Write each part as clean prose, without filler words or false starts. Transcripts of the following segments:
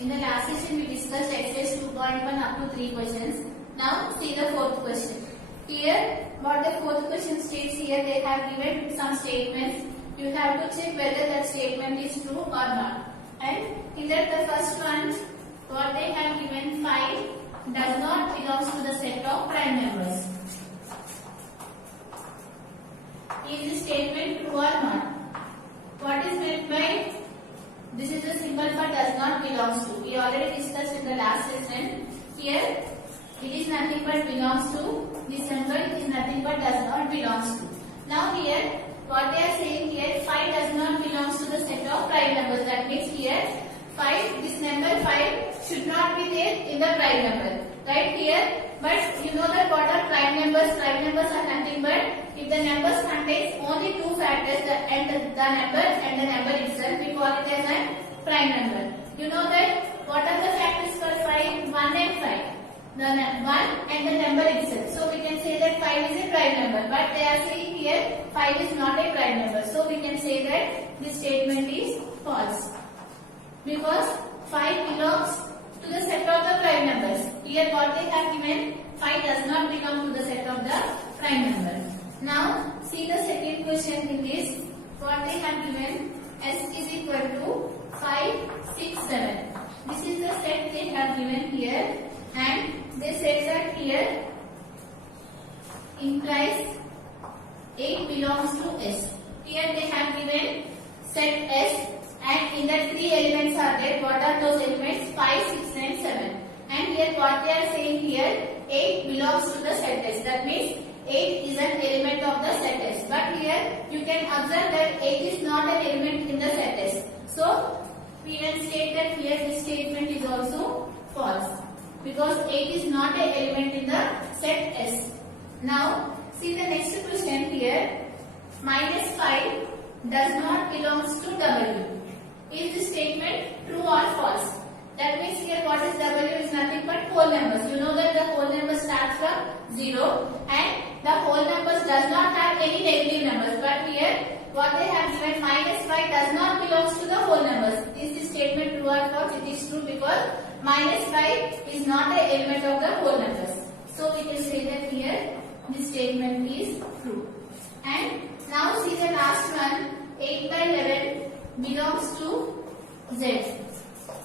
In the last session we discussed exercise 2.1 up to 3 questions. Now see the fourth question. Here what the fourth question states here, they have given some statements. You have to check whether that statement is true or not. And here the first one, what they have given 5 does not belongs to the set of prime numbers. Is the statement true or not? What is meant by this is the symbol for does not belongs to. We already discussed in the last session. Here it is nothing but belongs to. This symbol is nothing but does not belongs to. Now here what they are saying here, 5 does not belongs to the set of prime numbers. That means here 5, this number 5 should not be there in the prime number. Right here. But you know that what are prime numbers? Prime numbers are nothing but if the numbers contains only two factors, the number and the number itself, we call it as a prime number. You know that what are the factors for 5? 1 and 5. The 1 and the number itself. So we can say that 5 is a prime number. But they are saying here 5 is not a prime number. So we can say that this statement is false. Because 5 belongs to the set of the prime numbers. Here what they have given, 5 does not belong to the set of the prime number. Now see the second question in this. What they have given, S is equal to 5, 6, 7. This is the set they have given here, and they said that here implies 8 belongs to S. Here they have given set S, and in that 3 elements are there. What are those elements? 5, 6 and 7. And here what they are saying here, 8 belongs to the set S. That means 8 is an element of the set S. But here you can observe that 8 is not an element in the set S. So we can state that here this statement is also false. Because 8 is not an element in the set S. Now see the next question here. Minus 5 does not belongs to W. Is this statement true or false? That means here what is W is nothing but whole numbers. You know that the whole number starts from 0 and the whole numbers does not have any negative numbers. But here what they have given, minus 5 does not belongs to the whole numbers. Is this statement true or false? It is true because minus 5 is not an element of the whole numbers. So we can say that here this statement is true. And now see the last one, 8 by 11 belongs to Z.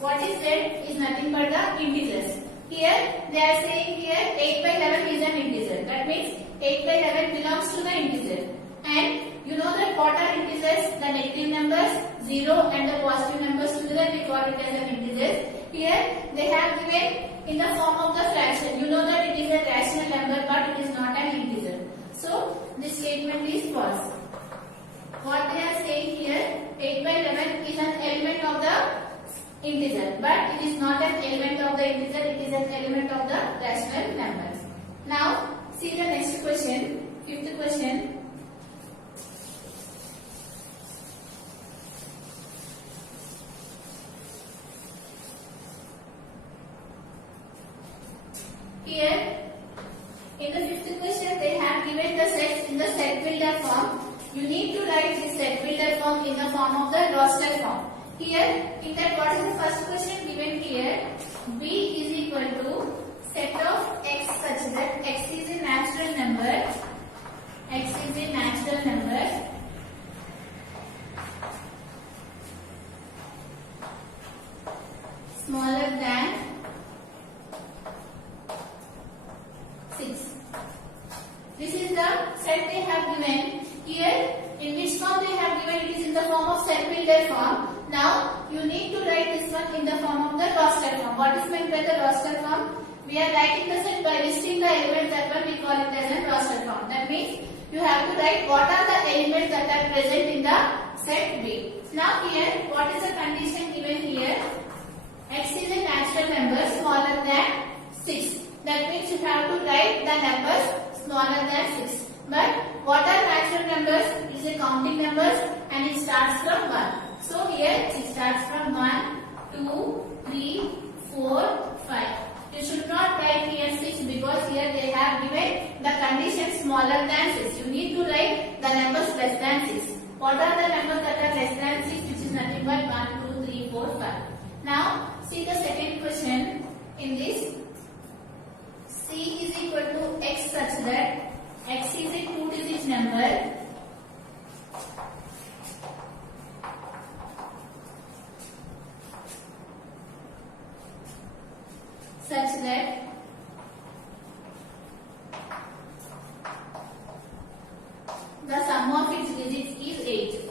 What is Z? Is nothing but the integers. Here they are saying here 8 by 11 is an integer. That means 8 by 11 belongs to the integer. And you know that what are integers? The negative numbers, 0 and the positive numbers together we call it as an integers. Here they have given in the form of the fraction. You know that it is a rational number but it is not an integer. So this statement is false. What they are saying here, 8 by 11 is an element of the integer, but it is not an element of the integer, it is an element of the rational number. Now see the next question, fifth question. Here in the fifth question they have given the sets in the set builder form. You need to write this set builder form in the form of the roster form. Here, in that what is the first question given here? B is equal to set of x such that x is a natural number. X is a natural number. Smaller than 6. This is the set they have given. Here, in which form they have given? It is in the form of set builder form. Now, you need to write this one in the form of the roster form. What is meant by the roster form? We are writing the set by listing the elements, that one we call it as a roster form. That means, you have to write what are the elements that are present in the set B. Now here, what is the condition given here? X is a natural number smaller than 6. That means you have to write the numbers smaller than 6. But what are natural numbers? It is a counting numbers and it starts from 1. So here it starts from 1, 2, 3, 4, 5. You should not write here 6 because here they have given the condition smaller than 6. You need to write the numbers less than 6. What are the numbers that are less than 6? Which is nothing but 1, 2, 3, 4, 5. Now see the such that the sum of its digits is 8.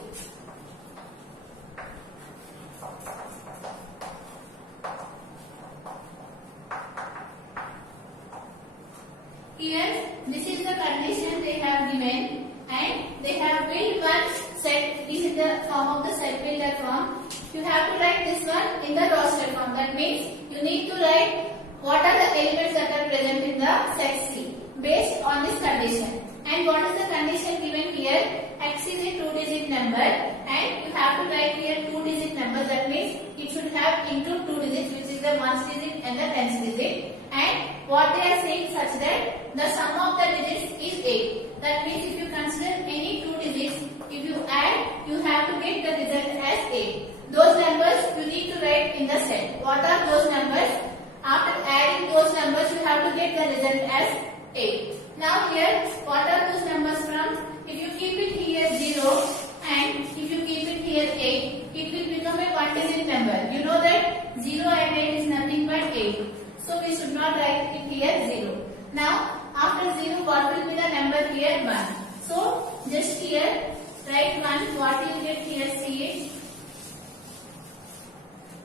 Here, this is the condition they have given, and they have built one set. This is the form of the set builder form. You have to write this one in the roster form. That means you need to write what are the elements that are present in the set C based on this condition. And what is the condition given here? X is a 2-digit number, and you have to write here 2-digit number. That means it should have into 2 digits, which is the 1's digit and the 10's digit. And what they are saying such that the sum of the digits is 8. That means if you consider any 2 digits, if you add, you have to get the result as 8. Those numbers you need to write in the set. What are those numbers? After adding those numbers, you have to get the result as 8. Now here, what are those numbers from? If you keep it here 0 and if you keep it here 8, it will become a 1-digit number. You know that 0 and 8 is nothing but 8. So we should not write it here 0. Now after 0, what will be the number here? 1. So just here write 1. What you will get here? See it.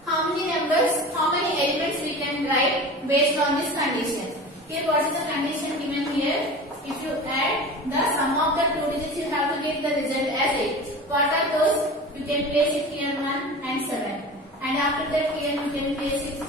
How many numbers, how many elements we can write based on this condition? Here what is the condition given here? If you add the sum of the 2 digits, you have to get the result as 8. What are those? You can place it here 1 and 7. And after that here you can place it 2.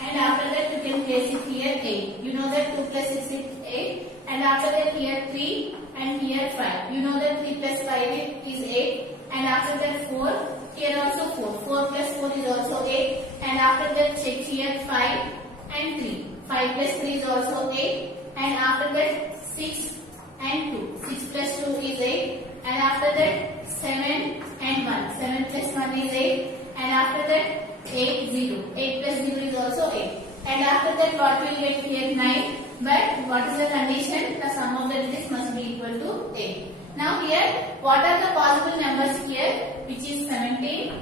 And after that you can place it here 8. You know that 2 plus 6 is 8. And after that here 3 and here 5. You know that 3 plus 5 is 8. And after that 4. Here also 4. 4 plus 4 is also 8. And after that check here 5 and 3. 5 plus 3 is also 8. And after that 6 and 2. 6 plus 2 is 8. And after that 7 and 1. 7 plus 1 is 8. And after that 8, 0. 8 plus 0 is also 8. And after that what will get here? 9. But what is the condition? The sum of the digits must be equal to 8. Now here, what are the possible numbers here? Which is 17.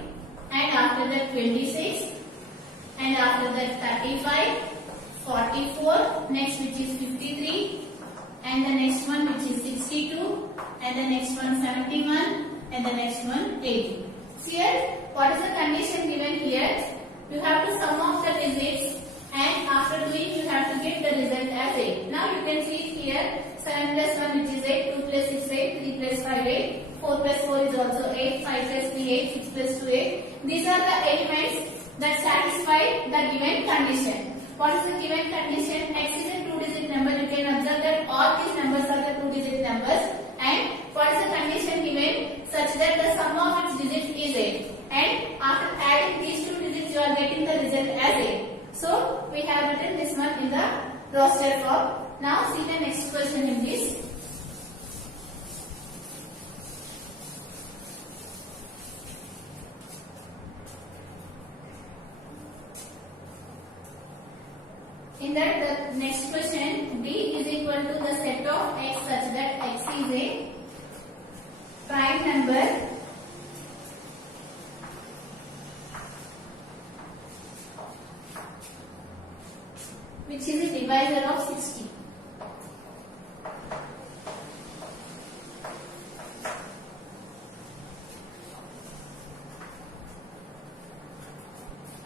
And after that 26. And after that 35. 44. Next which is 53. And the next one which is 62. And the next one 71. And the next one 80. Here, what is the condition given here? You have to sum up the digits, and after doing you have to get the result as 8. Now you can see here 7 plus 1 which is 8, 2 plus 6 8, 3 plus 5 8, 4 plus 4 is also 8, 5 plus 3 8, 6 plus 2 8. These are the elements that satisfy the given condition. What is the given condition? X is a 2-digit number. You can observe that all these numbers are the 2-digit numbers. And what is the condition given? Such that the sum of its digits is 8. And after adding these 2 digits, you are getting the result as 8. So we have written this one in the roster form. Now see the next question in this. In that, the next question, B is equal to the set of X such that X is a prime number which is a divisor of 60.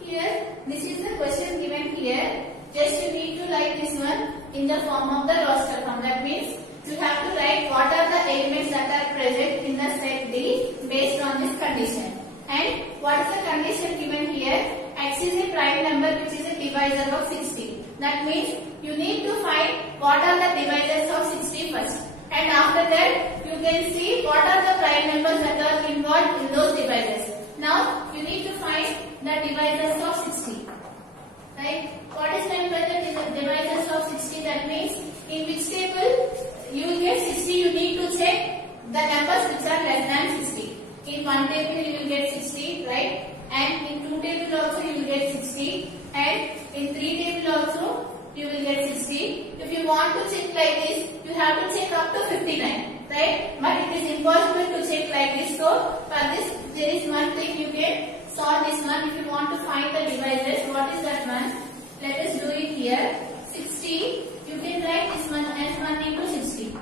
Here, this is the question given here. Just you need to write this one in the form of the roster form. That means you have to write what are the elements that are present in the set D based on this condition. And what is the condition given here? X is a prime number which is a divisor of 60. That means you need to find what are the divisors of 60 first. And after that you can see what are the prime numbers that are involved in those divisors. Now you need to find the divisors of 60. Right? What is meant by the divisors of 60? That means in which table you will get 60, you need to check the numbers which are less than 60. In one table you will get 60, right? And in two table also you will get 60. And in three table also you will get 60. If you want to check like this, you have to check up to 59, right? But it is impossible to check like this. So for this, there is one trick you can solve this one. If you want to find the divisors, what is that one? Let us do it here 60, you can write this one as 1 into 60.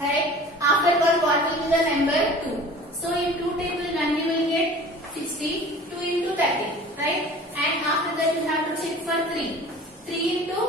Right? After 1, what will be the number 2? So in 2 table 1 you will get 60, 2 into 30. Right? And after that you have to check for 3. 3 into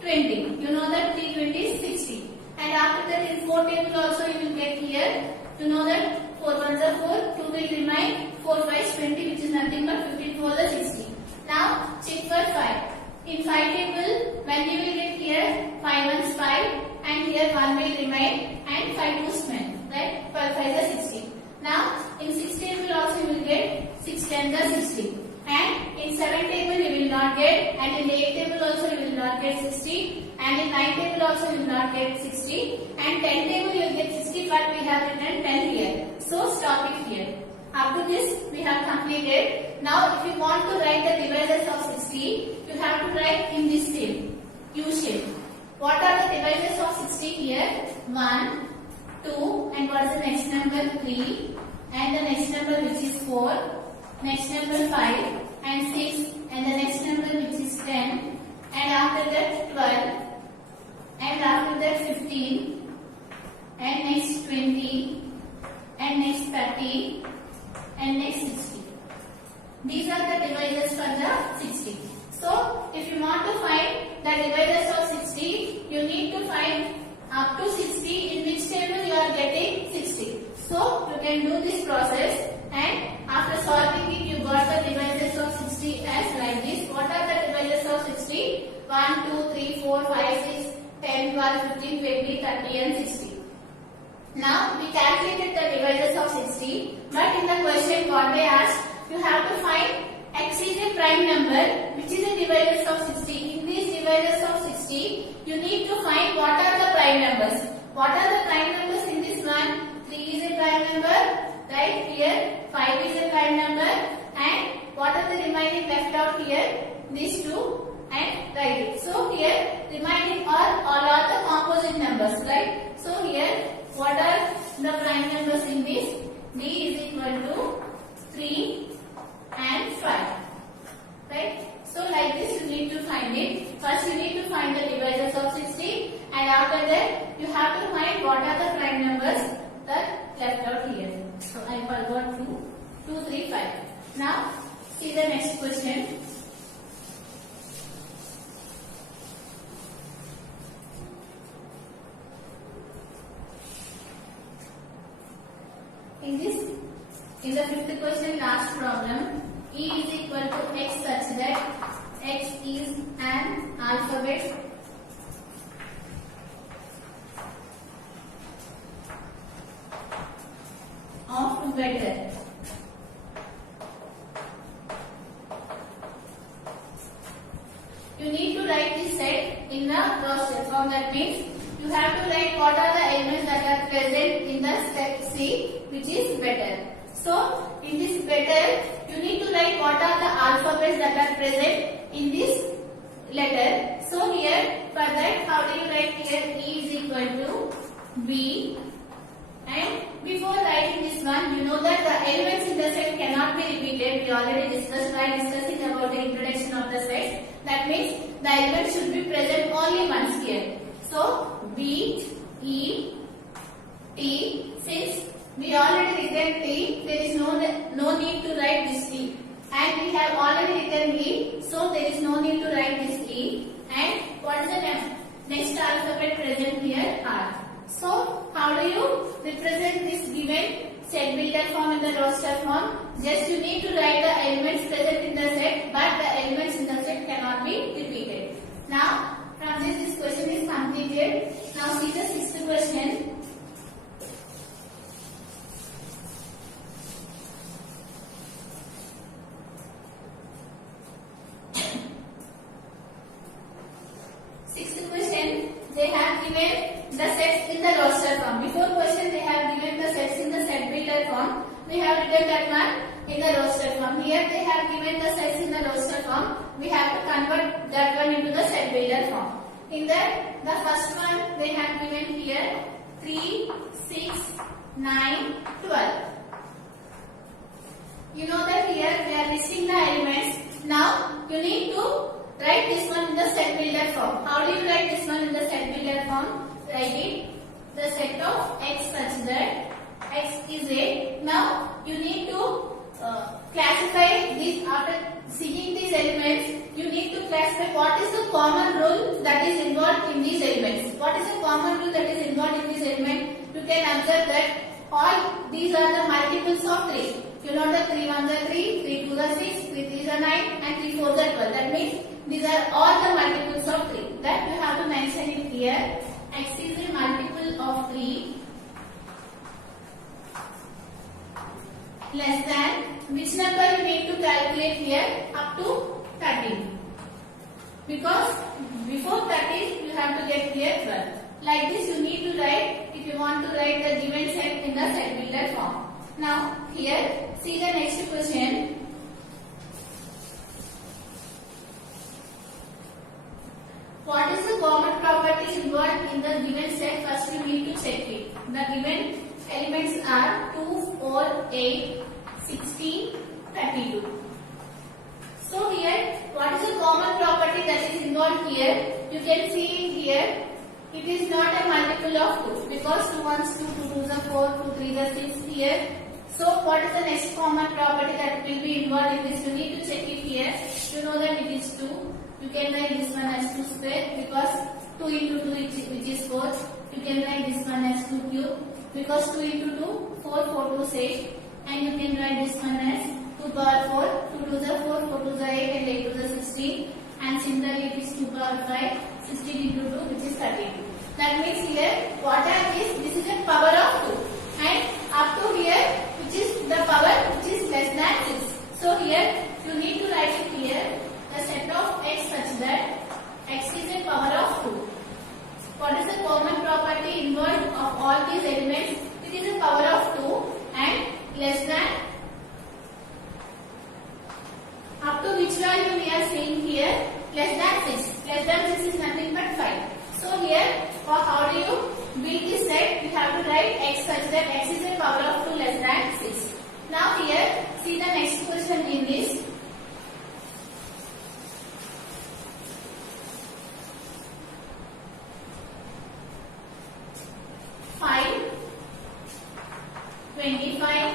20. You know that 3 20 is 60. And after that in 4 table also you will get here. You know that 4 ones are 4, 2 will remain, 4 5 20, which is nothing but 15 4 the 60. Now check for 5. In 5 table, when you will get here 5 ones 5 and here 1 will remain and 5 2's 10. Right? 5 5 the 60. Now in 6 table also you will get 6 10 the 60. And in 7 table you will not get, and in 8 table also you will not get 60, and in 9 table also you will not get 60, and 10 table you will get 60, but we have written 10 here. So stop it here. Up to this we have completed. Now if you want to write the divisors of 60, you have to write in this shape, U shape. What are the divisors of 60 here? 1, 2, and what is the next number? 3, and the next number which is 4. Next number 5 and 6, and the next number which is 10, and after that 12, and after that 15, and next 20, and next 30, and next 60. These are the divisors for the 60. So if you want to find the divisors of 60, you need to find up to 60 in which table you are getting 60. So you can do this process, and after solving it you got the divisors of 60 as like this. What are the divisors of 60? 1, 2, 3, 4, 5, 6, 10, 12, 15, 20, 30 and 60. Now we calculated the divisors of 60, but in the question what they asked, you have to find x is a prime number which is a divisors of 60. In these divisors of 60, you need to find what are the prime numbers. What are the prime numbers in this one? 3 is a prime number, right here. 5 is a prime number, and what are the remaining left out here? These two, and write it. So here remaining are all are the composite numbers, right? So here what are the prime numbers in this? D is equal to 3 and 5, right? So like this you need to find it. First you need to find the divisors of 60, and after that you have to find what are the prime numbers that left out here. So I forgot 2, 3, 5. Now see the next question. In the fifth question, last problem, E is equal to X such that X is an alphabet of better. You need to write this set in the roster form. That means you have to write what are the elements that are present in the step C, which is better. So in this better, you need to write what are the alphabets that are present in this letter. So here, for that, how do you write here? E is equal to B. And before writing this one, you know that the elements in the set cannot be repeated. We already discussed while discussing about the introduction of the set. That means the elements should be present only once here. So B, E, T. Since we already written T, there is no need to write this T. And we have already written E, so there is no need to write this E. And what is the next alphabet present here? R. So how do you represent this given set builder form in the roster form? Just you need to write the elements present in the set, but the elements in the set cannot be repeated. Now from this question is completed. Now see the sixth question. Sixth question, they have given the sets in the roster form. Before question they have given the sets in the set builder form. We have written that one in the roster form. Here they have given the sets in the roster form. We have to convert that one into the set builder form. In that, the first one they have given here 3, 6, 9, 12. You know that here they are listing the elements. Now you need to write this one in the set builder form. How do you write this one in the set builder form? Write it the set of x such that x is a. Now you need to classify this. After seeing these elements, you need to classify what is the common rule that is involved in these elements. What is the common rule that is involved in this element? You can observe that all these are the multiples of 3. You know the 3 1s are 3, 3 2s are 6, 3 3s are 9 and 3 4s are 12. That means these are all the multiples of 3. That you have to mention it here. X is a multiple of 3 less than which number you need to calculate here? Up to 13. Because before 13 you have to get here 12. Like this you need to write if you want to write the given set in the set builder form. Now here see the next question. What is the common properties involved in the given set? First you need to check it. The given elements are 2, 4, 8, 16, 32. So here what is the common property that is involved here? You can see here it is not a multiple of 2 because 2 1s 2, 2 2s are 4, 2 3s are 6 here. So what is the next common property that will be involved in this? You need to check it here. You know that it is 2. You can write this one as 2 square because 2 into 2 which is 4. You can write this one as 2 cube because 2 into 2 4 4 2 8 and you can write this one as 2 power 4 2 2s are 4 4 2s are 8 and 8 2s are 16 and similarly it is 2 power 5 16 into 2 which is 32. That means here what are these? This is a power of 2 and up to here which is the power which is less than 6. So here you need to write it here the set of x such that x is a power of 2. What is the common property involved of all these elements? It is a power of 2 and less than up to which value we are saying here? Less than 6. Less than 6 is nothing but 5. So here how do you build this set? You have to write x such that x is a power of 2 less than 6. Now here see the next question in this. Five, 25,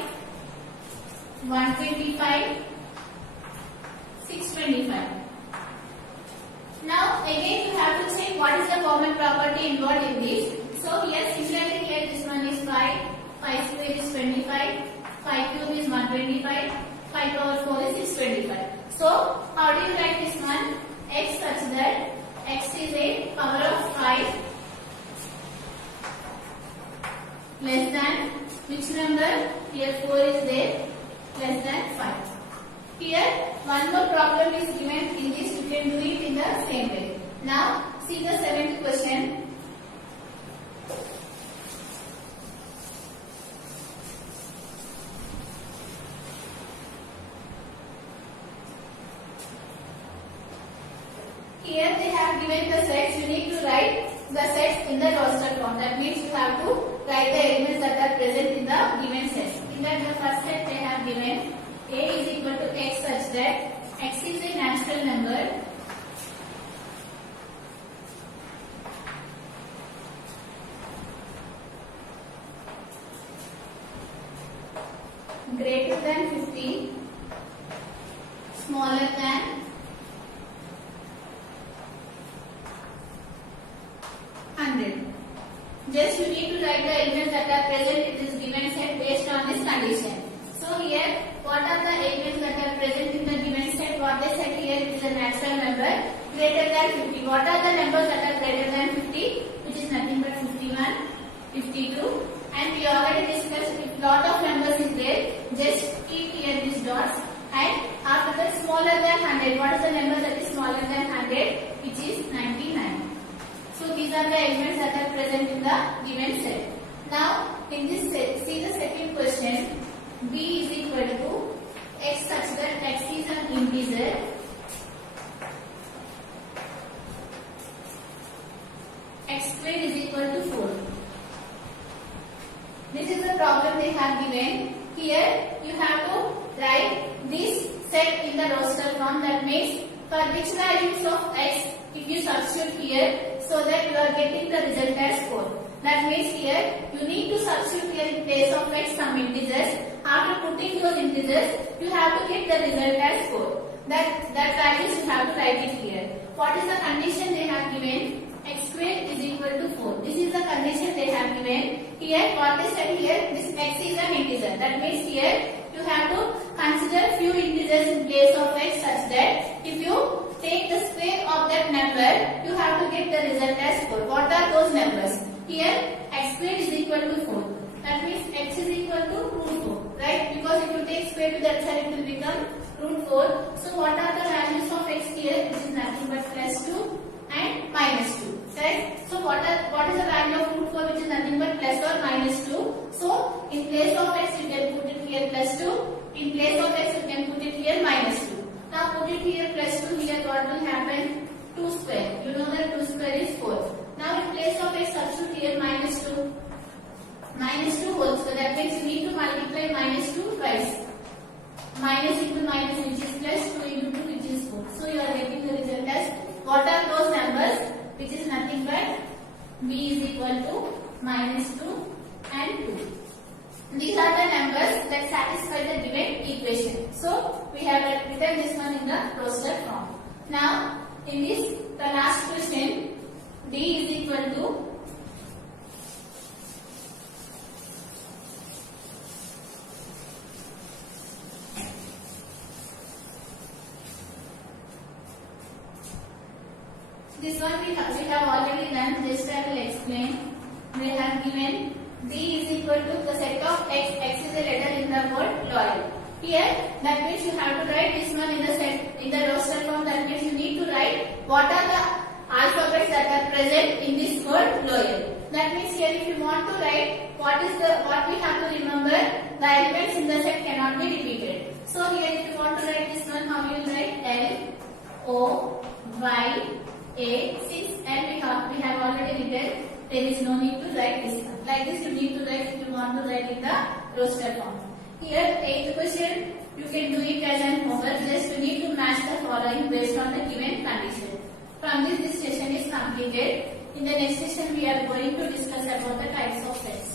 125, 625. Now again you have to check what is the common property involved in this. So here similarly here this one is 5, 5 square is 25, 5 cube is 125, 5 power 4 is 625. So how do you write this one? X such that x is a power of 5 less than which number? Here 4 is there, less than 5. Here one more problem is given in this, you can do it in the same way. Now see the seventh question. Here they have given the sets, you need to write the sets in the roster form. That means you have to write the elements that are present in the given sets. In the first set they have given a is equal to x such that x is a natural number greater than 50, smaller than 100. Just you need to write the elements that are present in this given set based on this condition. So here, what are the elements that are present in the given set? What they said here is a natural number greater than 50. What are the numbers that are greater than 50? Which is nothing but 51, 52. And we already discussed if lot of numbers is there, just keep here these dots. And after that smaller than 100. What is the number that is smaller than 100? Which is 99. So these are the elements that are present in the given set. Now in this set, see the second question. B is equal to x such that x is an integer x squared is equal to 4. This is the problem they have given. Here you have to write this set in the roster form. That means for which values of x if you substitute here, so that you are getting the result as 4. That means here you need to substitute here in place of x some integers. After putting those integers, you have to get the result as 4. That values you have to write it here. What is the condition they have given? X square is equal to 4. This is the condition they have given. Here what they said here, this x is an integer. That means here you have to consider few integers in place of x such that if you take the square of that number, you have to get the result as 4. What are those numbers? Here x square is equal to 4. That means x is equal to root 4. Right? Because if you take square to that side, it will become root 4. So what are the values of x here? Which is nothing but plus 2 and minus 2. Right? So what is the value of root 4, which is nothing but plus or minus 2? So in place of x you can put it here plus 2. In place of x you can put it here minus 2. Now put it here plus 2. Here what will happen? 2 square. You know that 2 square is 4. Now in place of x substitute here minus 2. Minus 2 whole square. That means you need to multiply minus 2 twice. Minus into minus, which is plus, 2 into 2, which is 4. So you are getting the result as, what are those numbers? Which is nothing but b is equal to minus 2 and 2. These are the numbers that satisfy the given equation. So we have written this one in the roster form. Now in this, the last question, d is equal to this one we have already done. Just I will explain. They have given b is equal to the set of x. X is a letter in the word loyal. Here that means you have to write this one in the set in the roster form. That means you need to write what are the alphabets that are present in this word loyal. That means here if you want to write what we have to remember, the elements in the set cannot be repeated. So here if you want to write this one, how you will write L O Y A 6, and we have already written. There is no need to write this one. Like this you need to write if you want to write in the roster form. Here 8th question, you can do it as an homework. Just you need to match the following based on the given condition. From this session is completed. In the next session we are going to discuss about the types of sets.